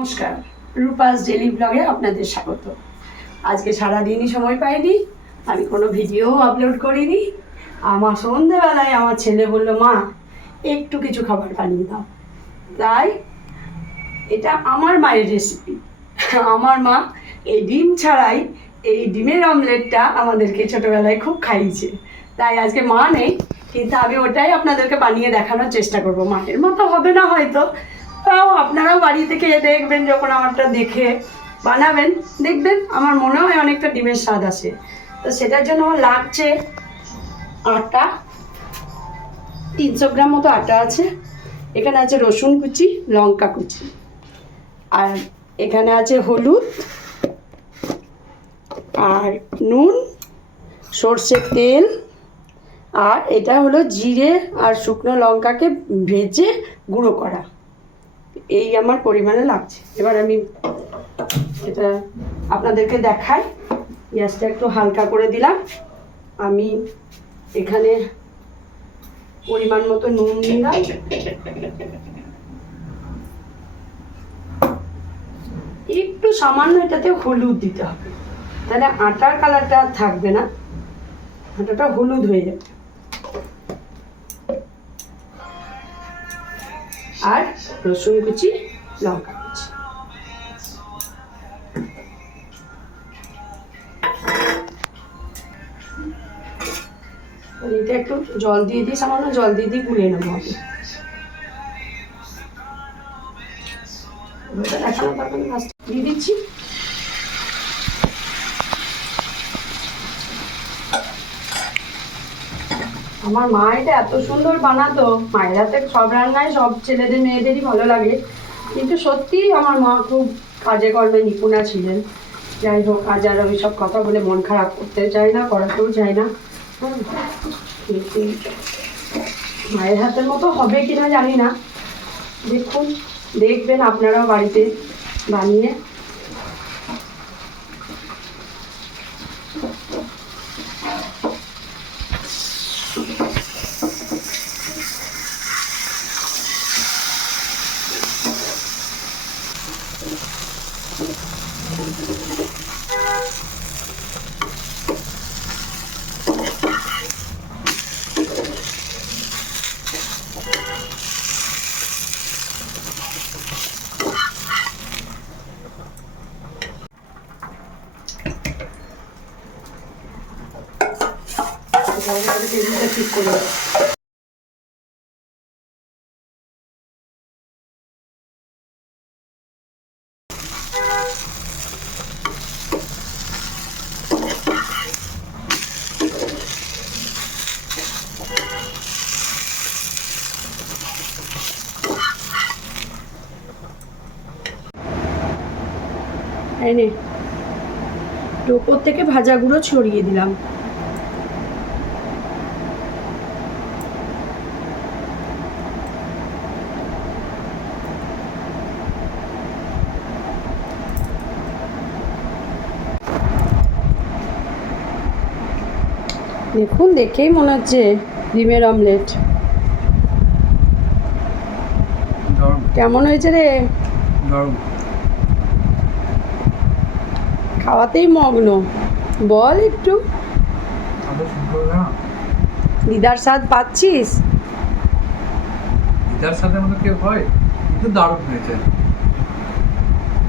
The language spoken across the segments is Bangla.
নমস্কার, রূপাস ডেলি ব্লগে আপনাদের স্বাগত। আজকে সারাদিনই সময় পাইনি, আমি কোনো ভিডিও আপলোড করিনি। আমার সন্ধেবেলায় আমার ছেলে বললো, মা একটু কিছু খাবার বানিয়ে দাও। তাই এটা আমার মায়ের রেসিপি। আমার মা এই ডিম ছাড়াই এই ডিমের অমলেটটা আমাদেরকে ছোটোবেলায় খুব খাইয়েছে। তাই আজকে মা নেই, কিন্তু আমি ওটাই আপনাদেরকে বানিয়ে দেখানোর চেষ্টা করবো। মায়ের মতো হবে না হয়তো, তাও আপনারাও বাড়িতে খেয়ে দেখবেন, যখন আমারটা দেখে বানাবেন দেখবেন আমার মনে হয় অনেকটা ডিমের স্বাদ আসে। তো সেটার জন্য আমার লাগছে আটা, 300 গ্রাম মতো আটা আছে। এখানে আছে রসুন কুচি, লঙ্কা কুচি, আর এখানে আছে হলুদ আর নুন, সর্ষের তেল, আর এটা হলো জিরে আর শুকনো লঙ্কাকে ভেজে গুঁড়ো করা। এই আমার পরিমাণে লাগছে। এবার আমি এটা আপনাদেরকে দেখাই। গ্যাসটা একটু হালকা করে দিলাম। আমি এখানে পরিমাণ মতো নুন দিলাম, একটু সামান্য এটাতে হলুদ দিতে হবে, তাহলে আটার কালারটা আর থাকবে না, আটাটা হলুদ হয়ে যাবে। আর রসুন কুচি, লঙ্কা কুচি। এটা একটু জল দিয়ে দিই, সামান্য জল দিয়ে দিয়ে গুলিয়ে নেবো আমি। দিয়ে দিচ্ছি। আমার মা এটা এত সুন্দর বানাতো। মায়ের হাতে সব রান্নায় সব ছেলেদের মেয়েদেরই ভালো লাগে, কিন্তু সত্যিই আমার মা খুব কাজে কর্মে নিপুণা ছিলেন। যাই হোক, আজ আর আমি সব কথা বলে মন খারাপ করতে চাই না, করাতেও চাই না। কিন্তু মায়ের হাতের মতো হবে কিনা জানি না। দেখুন, দেখবেন আপনারাও বাড়িতে বানিয়ে। টেবিলটা ঠিক করে এনে ওপর থেকে ভাজা গুঁড়ো ছড়িয়ে দিলাম। দেখুন, দেখেই মনে হচ্ছে ডিমের অমলেট। কেমন হয়েছে রে? খাওয়াতেই মগ্ন। বল একটু, দিদার স্বাদ পাচ্ছিস? দিদার সাথে মতো কেউ হয়, কিন্তু দারুণ হয়েছে।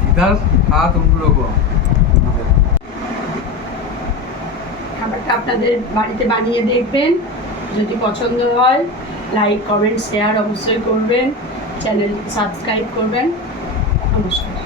দিদার স্বাদ অন্যরকম। খাবারটা আপনাদের বাড়িতে বানিয়ে দেখবেন। যদি পছন্দ হয়, লাইক, কমেন্ট, শেয়ার অবশ্যই করবেন। চ্যানেল সাবস্ক্রাইব করবেন। নমস্কার।